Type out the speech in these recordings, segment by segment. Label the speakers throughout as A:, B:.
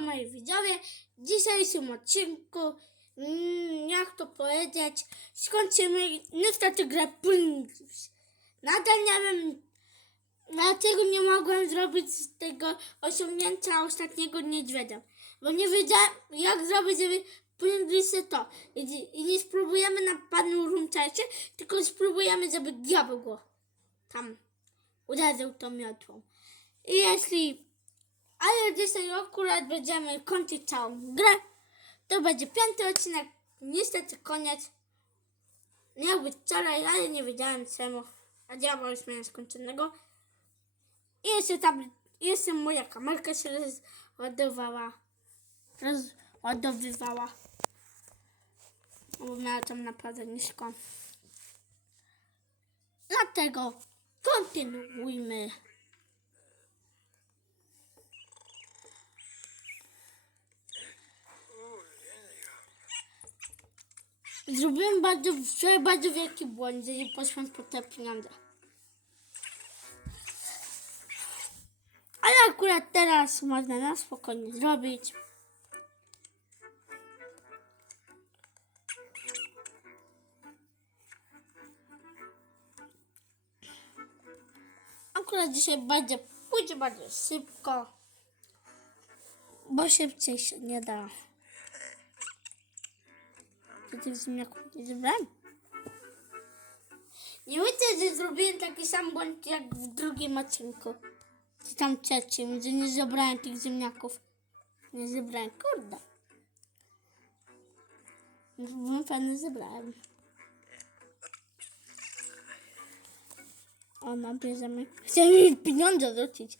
A: moi widzowie, w dzisiejszym odcinku, mm, jak to powiedzieć, skończymy niestety grę Pringles. Nadal nie wiem, dlaczego nie mogłem zrobić z tego osiągnięcia ostatniego niedźwiedzia. Bo nie wiedziałem, jak zrobić, żeby Pringlesy to. I, I nie spróbujemy na panu rumczajcie, tylko spróbujemy, żeby diabeł go tam uderzył tą miotłą. I jeśli ale dzisiaj akurat będziemy kończyć całą grę. To będzie piąty odcinek. Niestety koniec. Miał być wczoraj, ale nie wiedziałem czemu. A diabeł już miałem skończonego. I jeszcze tam, jeszcze moja kamerka się rozładowała. Rozładowywała. Bo miała tam naprawdę nisko. Dlatego kontynuujmy. Zrobiłem bardzo, bardzo wielki błąd, że poszłam po te pieniądze. Ale akurat teraz można na spokojnie zrobić. Akurat dzisiaj będzie, pójdzie bardzo szybko, bo szybciej się nie da. Tych ziemniaków nie zebrałem. Nie wiecie, że zrobiłem taki sam błąd jak w drugim odcinku. Czy tam trzecim, że nie zebrałem tych ziemniaków. Nie zebrałem, kurde. No, pewnie zebrałem. O, no, bierzemy. Chciałem mi pieniądze rzucić.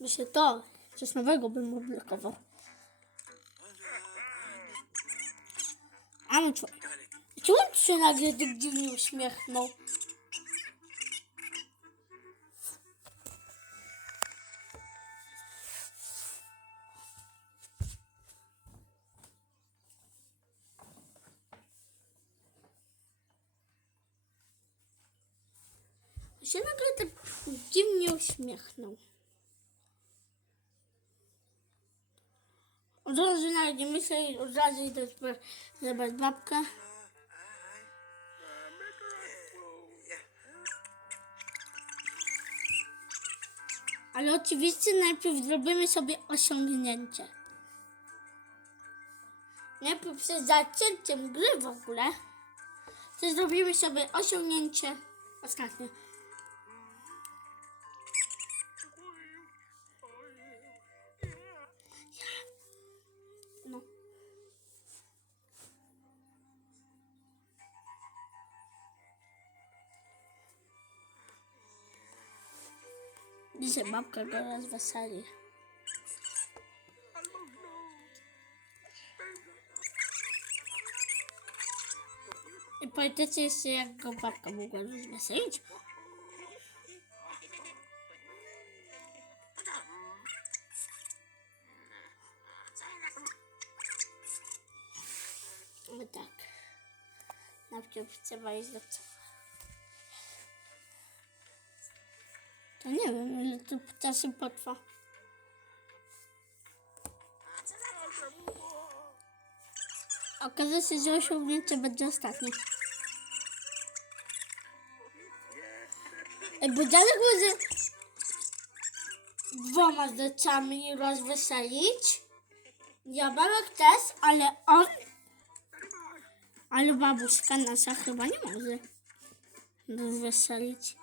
A: Myślę, to coś nowego bym oblikował. A no co? Czemu on się nagle tak dziwnie uśmiechnął? On się nagle tak dziwnie Od razu nawet myślę i od razu idę zabrać babkę. Ale oczywiście najpierw zrobimy sobie osiągnięcie. Najpierw przed zacięciem gry w ogóle. To zrobimy sobie osiągnięcie ostatnie. Dzisiaj babka go rozweseli. I pamiętacie jeszcze jak go babka mogła rozweselić? No tak. Najpierw trzeba iść do co. To nie wiem, ile to czasu potrwa. Okaże się, że osiągnięcie będzie ostatnie. Ej, bo dziadek może dwoma rzeczami rozweselić. Diabełek też, ale on... Ale babuszka nasza chyba nie może rozweselić.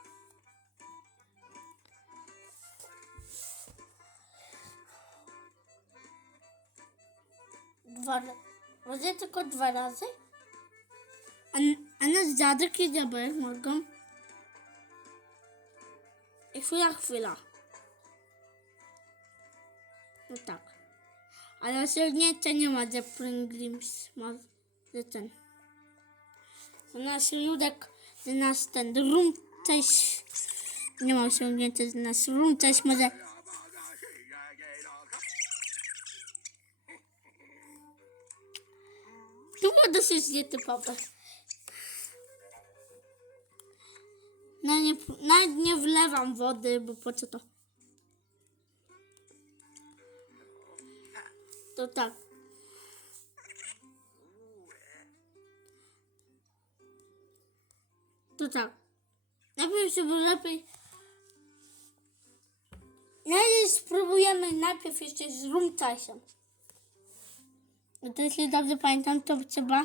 A: Dwa. Może tylko dwa razy? A, a nasz dziadek i diabeł mogą. I chwila, chwila. No tak. Ale osiągnięcia nie ma, że Pringles ma, że ten. To nasz ludek, że nasz ten rum coś nie ma osiągnięcia, że nasz rum coś może To było dosyć nietypowe. No nie, nawet nie wlewam wody, bo po co to? To tak. To tak. Najpierw sobie lepiej. Najpierw spróbujemy najpierw jeszcze z rumcajsem. To jeśli dobrze pamiętam, to trzeba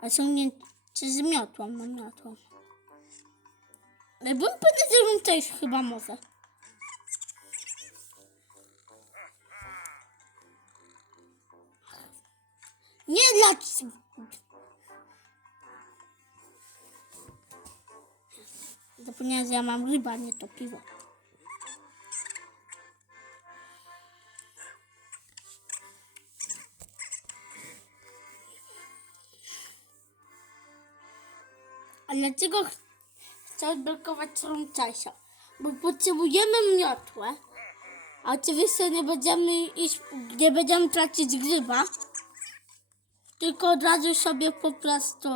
A: osiągnąć czy z miotłą, no miotłą. Ale pewny, że rumcajs chyba może. Nie dla... Zapomniałem, że ja mam ryba, nie to piwo. Dlaczego ch- chcę odblokować Rumcajsa? Bo potrzebujemy miotłę. A oczywiście nie będziemy iść, nie będziemy tracić gryba. Tylko od razu sobie po prostu.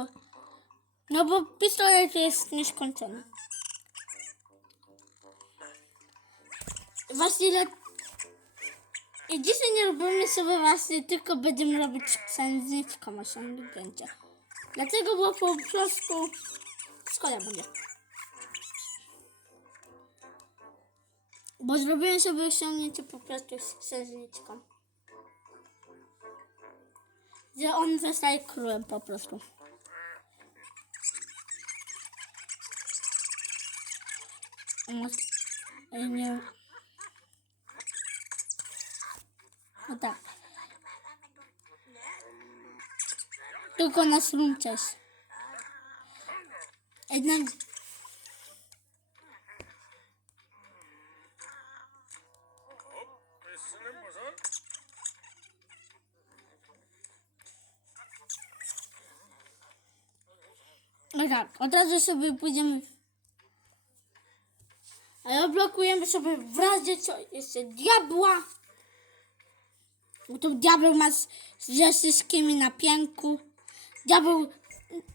A: No bo pistolet jest nieskończony. Właśnie le... I dzisiaj nie robimy sobie właśnie, tylko będziemy robić księżyczką osiągnięcia. Dlatego bo po prostu szkoda będzie. Bo zrobiłem sobie osiągnięcie po prostu z księżniczką. Że on zostaje królem po prostu. Nie. No tak. Tylko na slumczesz. Jednak. No tak, od razu sobie pójdziemy. Ale odblokujemy sobie w razie co jeszcze diabła. Bo to diabeł ma z, wszystkimi na pięku. Diabeł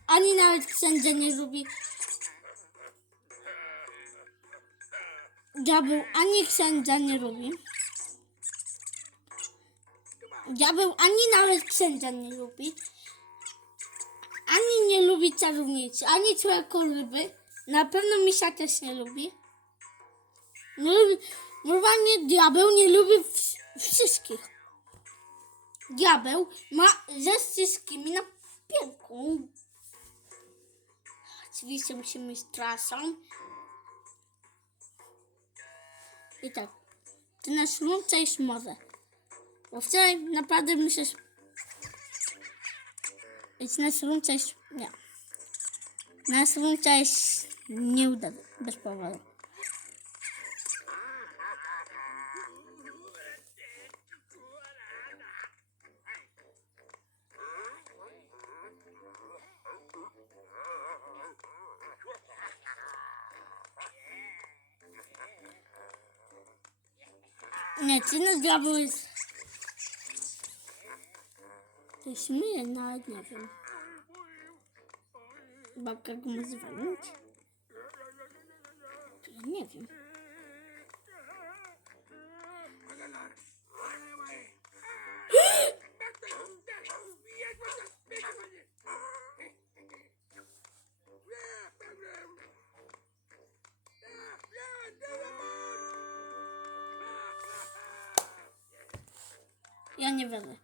A: ani nawet księdza nie lubi. Diabeł ani księdza nie lubi. Diabeł ani nawet księdza nie lubi ani nie lubi czarownicy, ani człowiekoryby. Na pewno misia też nie lubi. Nie lubi normalnie diabeł nie lubi wszystkich. Diabeł ma ze wszystkimi na pięku. Oczywiście musimy iść trasą. I tak. Ty nasz łącza jest może. Bo wczoraj naprawdę myślę, więc nas rumca jest... Nie. Nas rumca jest nieudany. Bez powodu. Nie, czy nas diabeł jest... To jest my, nawet nie wiem. Chyba jak go nazywając? To ja nie wiem. Nie wierzę.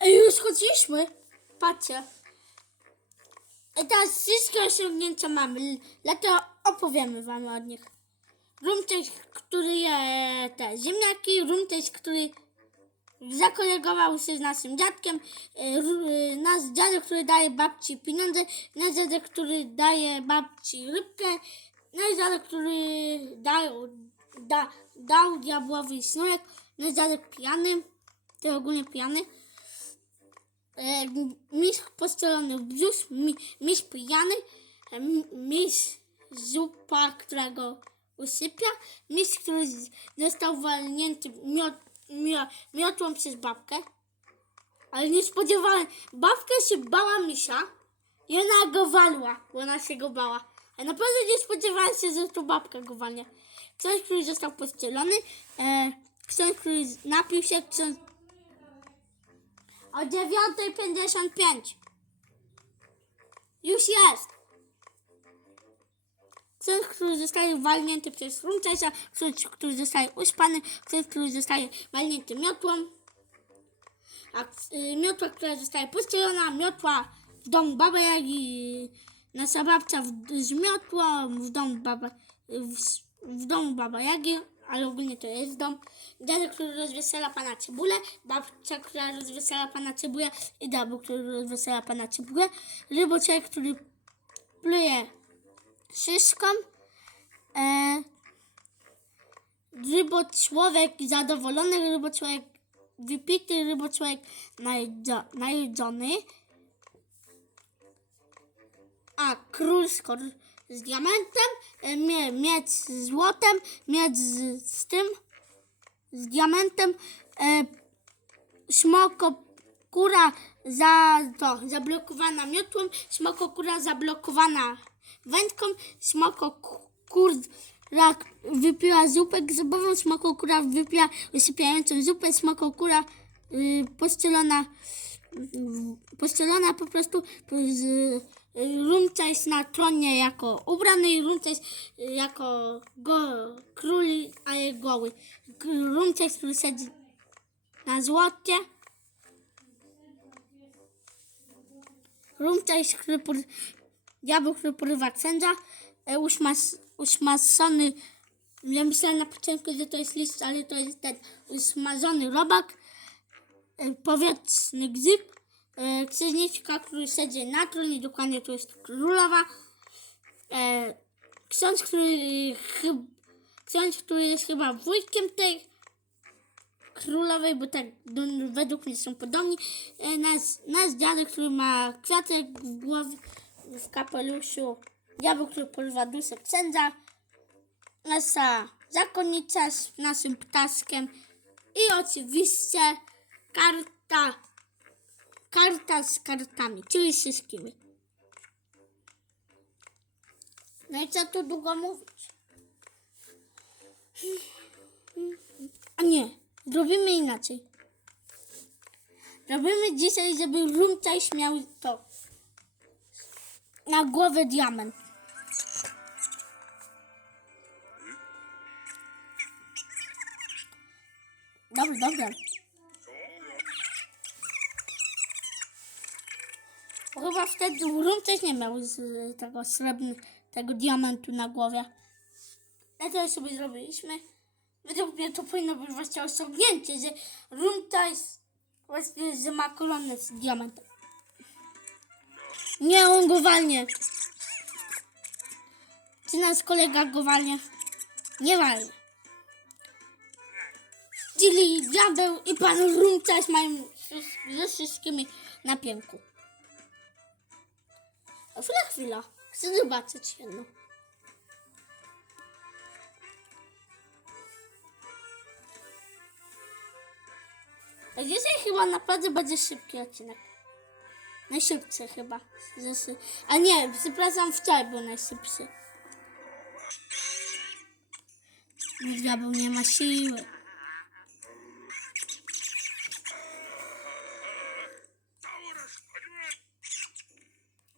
A: Ej, już chodziliśmy. Patrzcie. I teraz wszystkie osiągnięcia mamy. Dlatego opowiemy wam o nich. Rumcześ, który je te ziemniaki. Rumcześ, który zakolegował się z naszym dziadkiem. y, y, Nasz dziadek, który daje babci pieniądze. Nasz dziadek, który daje babci rybkę. Nasz dziadek, który dał, da, dał diabłowi sznurek. Nasz dziadek pijany. Ty ogólnie pijany e, miś postrzelony w brzuch, mi, miś pijany, e, zupa, którego usypia, miś, który został walnięty miot, mio, miotłą przez babkę. Ale nie spodziewałem, babka się bała misia i ona go walła, bo ona się go bała. Ja naprawdę nie spodziewałam się, że to babka go walnie. Ktoś, który został pościelony, e, ktoś, który z- napił się, ktoś... O 9.55. Już jest. Ktoś, który zostaje walnięty przez rumcesa, ktoś, który zostaje uspany, ktoś, który zostaje walnięty miotłą. A y, miotła, która zostaje pościelona, miotła w domu Baba Jagi, nasza babcia w, z miotłą w domu Baba, w, w domu Baba Jagi, ale ogólnie to jest dom. Dziadek, który rozwesela pana cebulę, babcia, która rozwesela pana cebulę i diabeł, który rozwesela pana cebulę, rybociek, który pluje szyszką, e, ryboczłowiek zadowolony, ryboczłowiek wypity, ryboczłowiek najedzo, najedzony, a król z, diamentem, e, mie, miecz z złotem, miecz z, z tym, z diamentem, e, smoko kura za to, zablokowana miotłą, smoko kura zablokowana wędką, smoko ku- kura wypiła zupę grzybową, smoko kura wypiła usypiającą zupę, smoko kura y, pościelona y, pościelona po prostu z, Rumca jest na tronie jako ubrany i Rumca jest y, jako go, król, ale goły. Rumca jest, który siedzi na złocie. Rumca jest, który por, diabeł, który porywa księdza. E, uśmas, uśmasony, ja myślałem na początku, że to jest list, ale to jest ten usmażony robak. E, powietrzny gzyb. E, księżniczka, który siedzi na tronie, dokładnie to jest królowa. E, ksiądz, który chyba, ksiądz, który jest chyba wujkiem tej królowej, bo tak do, według mnie są podobni. E, nasz, nasz dziadek, który ma kwiatek w głowie, w kapeluszu. Diabeł, który porywa duszę księdza. Nasza zakonnica z naszym ptaszkiem. I oczywiście karta. Karta z kartami, czyli wszystkimi. No i co tu długo mówić? A nie, zrobimy inaczej. Robimy dzisiaj, żeby Rumcajś miał to. Na głowę diament. Dobra, dobra. Chyba wtedy Rumcajś nie miał z tego srebrnego, tego diamentu na głowie. Dlatego sobie zrobiliśmy. Według mnie to powinno być właśnie osiągnięcie, że Rumcajś właśnie, że ma koronę z diamentem. Nie, on go walnie. Czy nasz kolega go walnie? Nie walnie. Czyli diabeł i pan Rumczaś mają ze wszystkimi na pięku. Chwila, chwila. Chcę zobaczyć jedno. A dzisiaj chyba naprawdę będzie szybki odcinek. Najszybszy chyba. A nie, przepraszam, wczoraj był najszybszy. Diabeł nie ma siły.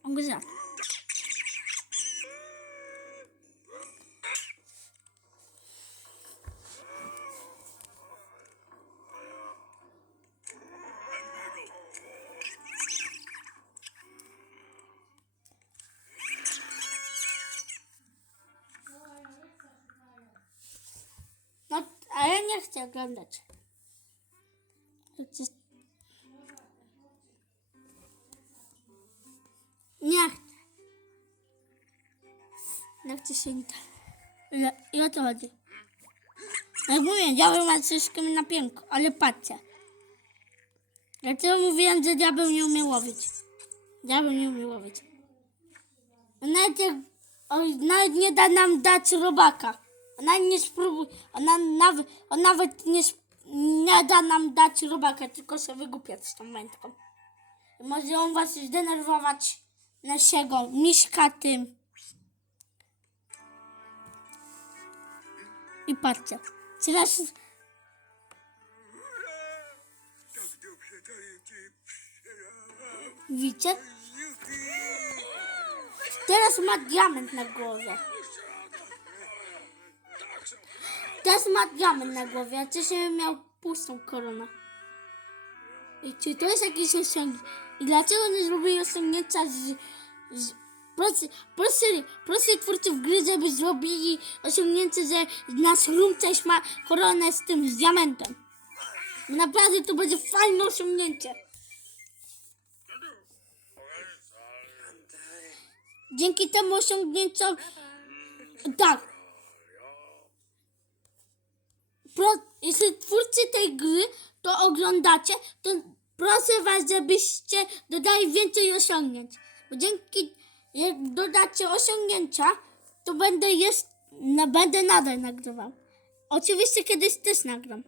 A: On go zjadł. No, a ja nie Chcę się nie Ile, ile to chodzi? Jak mówię, diabeł ma troszkę na pięku, ale patrzcie. Dlatego mówiłem, że diabeł nie umie łowić. Diabeł nie umie łowić. Nawet, jak, nawet nie da nam dać robaka. Ona nie spróbuj, ona nawet, on nawet nie, nie da nam dać robaka, tylko się wygłupia z tą wędką. Może on was zdenerwować naszego miśka tym. I patrzcie. Teraz widzicie? Teraz ma diament na głowie. Teraz ma diament na głowie, a wcześniej miał pustą koronę. I czy to jest jakieś osiągnięcie? I dlaczego nie zrobili osiągnięcia z... z prosty, prosty, prosty twórców gry, żeby zrobili osiągnięcie, że nasz rumcześ ma koronę z tym, z diamentem. Naprawdę to będzie fajne osiągnięcie. Dzięki temu osiągnięciom... Tak. Pro, jeśli twórcy tej gry to oglądacie, to proszę was, żebyście dodali więcej osiągnięć. Bo dzięki, jak dodacie osiągnięcia, to będę jest, no, będę nadal nagrywał. Oczywiście kiedyś też nagram.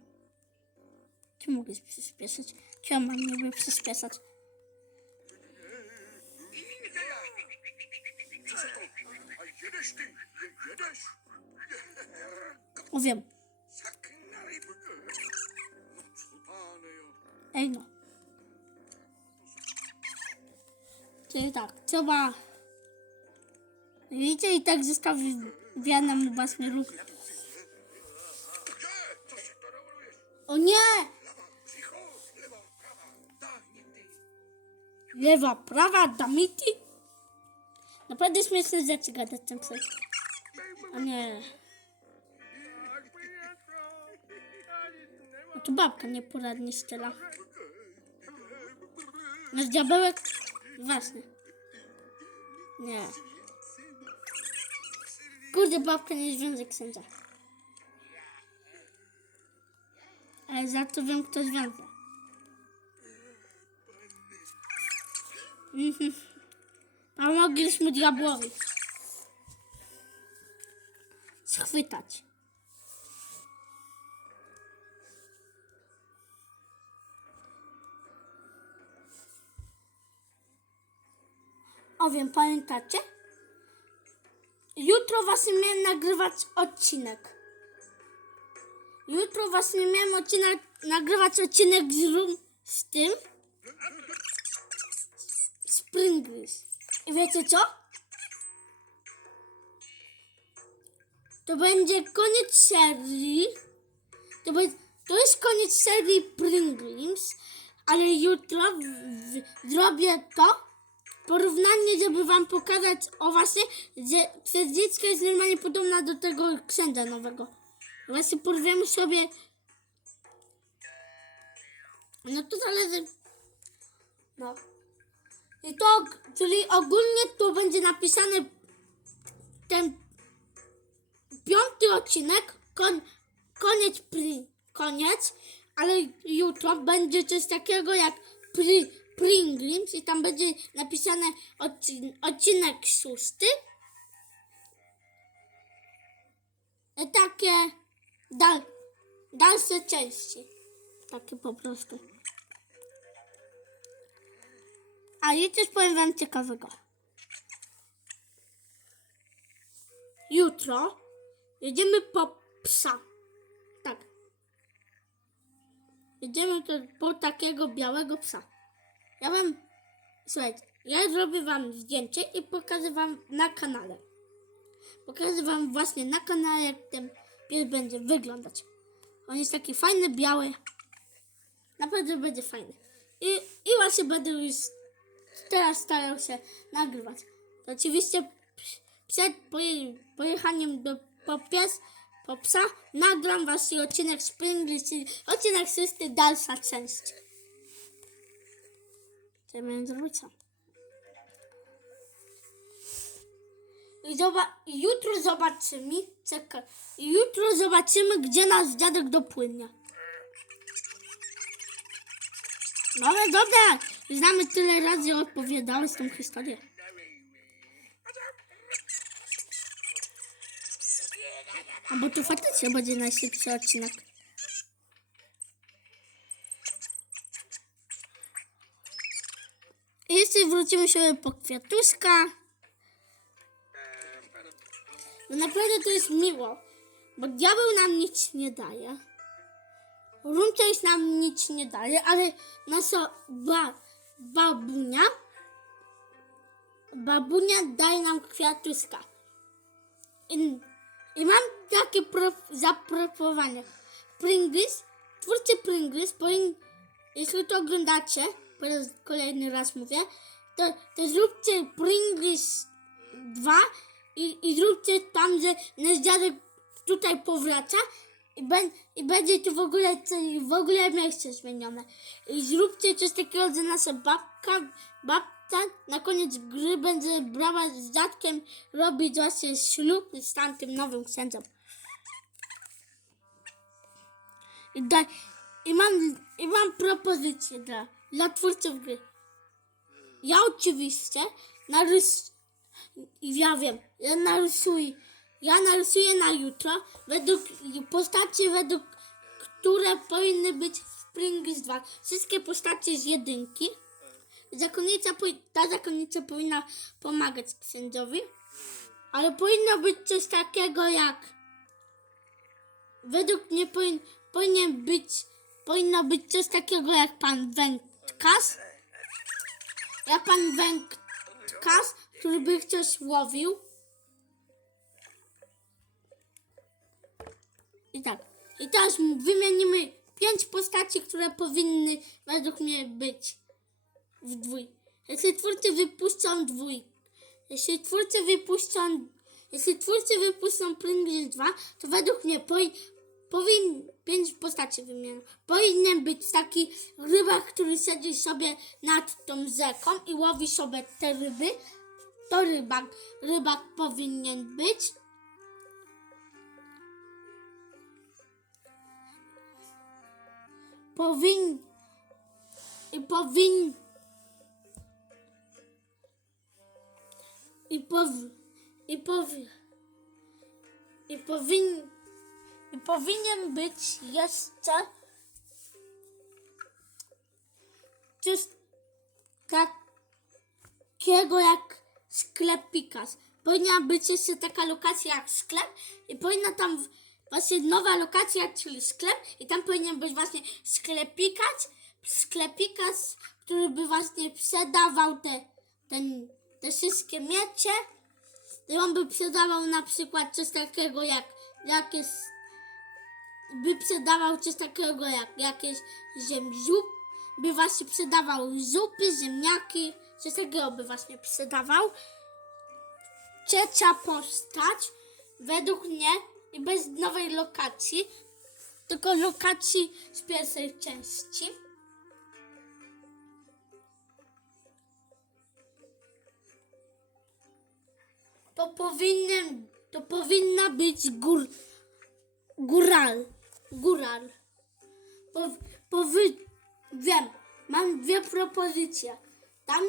A: Czy mogę przyspieszyć? Czy ja mam niby przyspieszać? O wiem. Ej no. Czyli tak, trzeba... Widzicie, i tak zostawia nam własny ruch. O nie!
B: Lewa, prawa.
A: Damity? Naprawdę śmieszne rzeczy gadać ten psy. A nie. A tu babka nieporadnie strzela. Nasz diabełek? Właśnie. Nie. Kurde, babka nie związek sędzia. Ale za to wiem, kto związek. Mhm. Pomogliśmy diabłowi. Schwytać. O wiem, pamiętacie? Jutro właśnie miałem nagrywać odcinek. Jutro właśnie miałem odcinek, nagrywać odcinek z, z tym. Springles. I wiecie co? To będzie koniec serii. To, be, to jest koniec serii Pringles, ale jutro w, w, zrobię to porównanie, żeby wam pokazać o właśnie, że księżniczka jest normalnie podobna do tego księdza nowego. Właśnie porwiemy sobie. No to zależy. No. I to, czyli ogólnie to będzie napisane ten piąty odcinek, kon, koniec, pri, koniec, ale jutro będzie coś takiego jak pri, Pringles i tam będzie napisane odcin, odcinek szósty. I takie dal, dalsze części. Takie po prostu. A i coś powiem wam ciekawego. Jutro jedziemy po psa. Tak. Jedziemy po takiego białego psa. Ja wam, słuchajcie, ja zrobię wam zdjęcie i pokażę wam na kanale. Pokażę wam właśnie na kanale, jak ten pies będzie wyglądać. On jest taki fajny, biały. Naprawdę będzie fajny. I, i właśnie będę już teraz starał się nagrywać. Oczywiście przed poje, pojechaniem do, po pies, po psa, nagram właśnie odcinek Springles, czyli odcinek szósty, dalsza część. Co ja miałem zrobić sam? I zoba- jutro zobaczymy, czekaj, jutro zobaczymy, gdzie nasz dziadek dopłynie. Dobra, dobra, znamy tyle razy odpowiadałeś tą historię. A bo to faktycznie będzie najszybszy odcinek. Jeszcze wrócimy sobie po kwiatuszka. No naprawdę to jest miło. Bo diabeł nam nic nie daje. Rumcejs nam nic nie daje, ale nasza ba, babunia babunia daje nam kwiatuszka. I, i mam takie pro, zaproponowanie. Pringles, twórcy Pringles, powin, jeśli to oglądacie, po raz kolejny raz mówię, to, to zróbcie Pringles 2 i, i zróbcie tam, że nasz dziadek tutaj powraca i, ben, i będzie tu w ogóle w ogóle miejsce zmienione. I zróbcie coś takiego, że nasza babka, babcia na koniec gry będzie brała z dziadkiem robić właśnie ślub z tamtym nowym księdzem. I, da, i, mam, I mam propozycję dla, dla twórców gry. Ja oczywiście narys... Ja wiem, ja narysuję. Ja narysuję na jutro według postaci, według które powinny być w Pringles 2. Wszystkie postacie z jedynki. Zakonnica, ta zakonnica powinna pomagać księdzowi, ale powinno być coś takiego jak według mnie powin, powinien być powinno być coś takiego jak pan wędkarz jak pan wędkarz, który by coś łowił i tak i teraz wymienimy pięć postaci, które powinny według mnie być w dwój. Jeśli twórcy wypuszczą dwój, jeśli twórcy wypuszczą, jeśli twórcy wypuszczą Pringles 2, to według mnie powi, powin, pięć postaci wymienię. Powinien być taki rybak, który siedzi sobie nad tą rzeką i łowi sobie te ryby. To rybak, rybak powinien być. Powin, i powin, i pow, i pow, i powin, powinien być jeszcze coś takiego jak sklepikas. Powinna być jeszcze taka lokacja jak sklep i powinna tam właśnie nowa lokacja, czyli sklep i tam powinien być właśnie sklepikas, sklepikas, który by właśnie sprzedawał te, ten, te wszystkie miecze i on by sprzedawał na przykład coś takiego jak jakieś by sprzedawał coś takiego jak jakieś ziem zup, by właśnie sprzedawał zupy, ziemniaki, coś takiego by właśnie sprzedawał. Trzecia postać, według mnie, i bez nowej lokacji, tylko lokacji z pierwszej części. To powinien, to powinna być gór, góral, góral. Po, powy, wiem, mam dwie propozycje. Tam,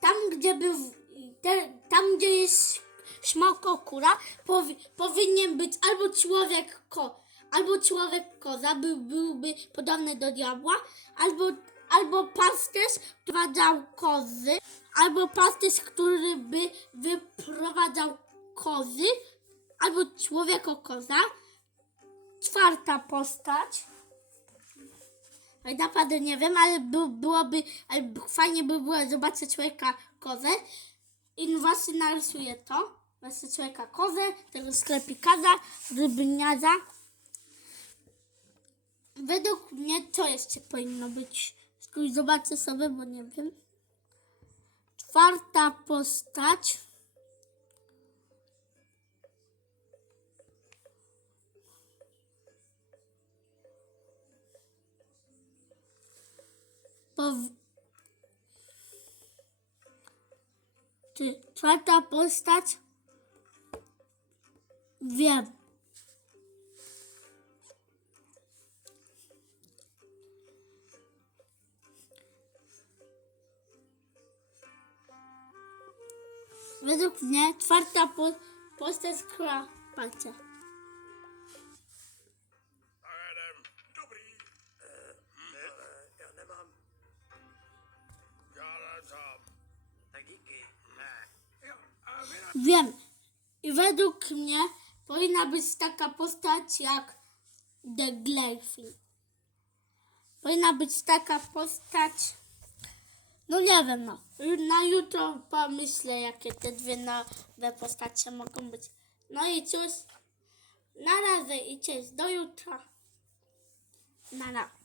A: tam gdzie by, w- te, tam gdzie jest śmokokura, powi, powinien być albo człowiek ko, albo człowiek koza, by, byłby podobny do diabła, albo, albo pasterz, który kozy, albo pasterz, który by wyprowadzał kozy, albo człowieko koza. Czwarta postać. Oj, naprawdę nie wiem, ale by, byłoby, ale fajnie by było zobaczyć człowieka kozę. I właśnie narysuję to. Właśnie człowieka kozę, tego sklepikarza, rybniarza. Według mnie to jeszcze powinno być. Zobaczę sobie, bo nie wiem. Czwarta postać. Pow- Czy czwarta postać? Wiem. Według mnie czwarta po, postać króla Powinna być taka postać jak The Gryffin. Powinna być taka postać. No nie wiem, no. Na jutro pomyślę, jakie te dwie nowe postacie mogą być. No i cóż, na razie i cześć, do jutra. Na razie.